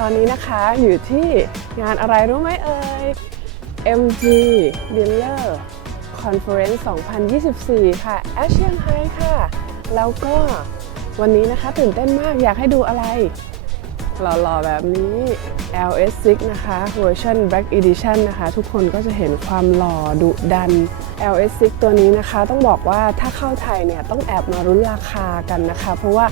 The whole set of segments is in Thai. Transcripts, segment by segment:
ตอนนี้นะคะอยู่ที่งานอะไรรู้ไหมเอ่ย MG Dealer Conference 2024 ค่ะ a s i a n High ค่ะ แล้วก็วันนี้นะคะตื่นเต้นมากอยากให้ดูอะไร หล่อๆ แบบนี้ LS6 นะคะเวอร์ชัน Black Edition นะคะ ทุกคนก็จะเห็นความหล่อดุดัน LS6 ตัวนี้นะคะ ต้องบอกว่าถ้าเข้าไทยเนี่ย ต้องแอบมารุ้นราคากันนะคะ เพราะว่า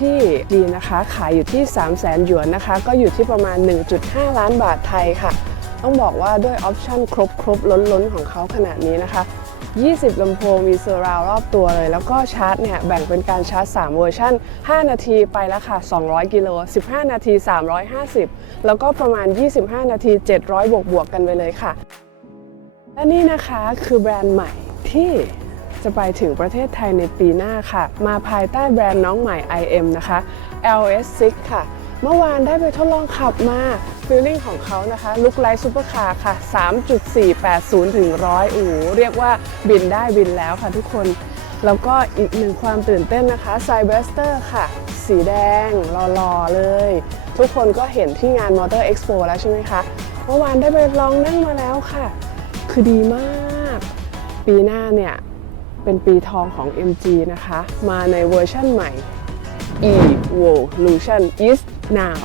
ที่จีนนะคะ ขายอยู่ที่ 3 0 0 0 0 0หยวนนะคะ ก็อยู่ที่ประมาณ 1.5 ล้านบาทไทยค่ะ ต้องบอกว่าด้วยออปชั่นครบครบล้นล้นของเขาขนาดนี้นะคะ 20 ลำโพงมีเซอร์ราวรอบตัวเลย แล้วก็ชาร์จเนี่ย แบ่งเป็นการชาร์จ 3 เวอร์ชัน5 นาทีไปแล้วค่ะ 200 กิโล 15 นาที 350 แล้วก็ประมาณ 25 นาที 700 บวกบวกกันไปเลยค่ะ และนี่นะคะคือแบรนด์ใหม่ที่ จะไปถึงประเทศไทยในปีหน้าค่ะ มาภายใต้แบรนด์น้องใหม่ IM นะคะ LS6 ค่ะ เมื่อวานได้ไปทดลองขับมาฟีลลิ่งของเขานะคะลุกไลท์ซูเปอร์คาร์ค่ะ 3.480 ถึง 100โอ้เรียกว่าบินได้บินแล้วค่ะทุกคน แล้วก็อีกหนึ่งความตื่นเต้นนะคะไซเบสเตอร์ค่ะ สีแดงหล่อๆเลย ทุกคนก็เห็นที่งาน Motor Expo แล้วใช่ไหมคะ เมื่อวานได้ไปลองนั่งมาแล้วค่ะ คือดีมาก ปีหน้าเนี่ย เป็นปีทองของ MG นะคะ มาในเวอร์ชั่นใหม่ Evolution is now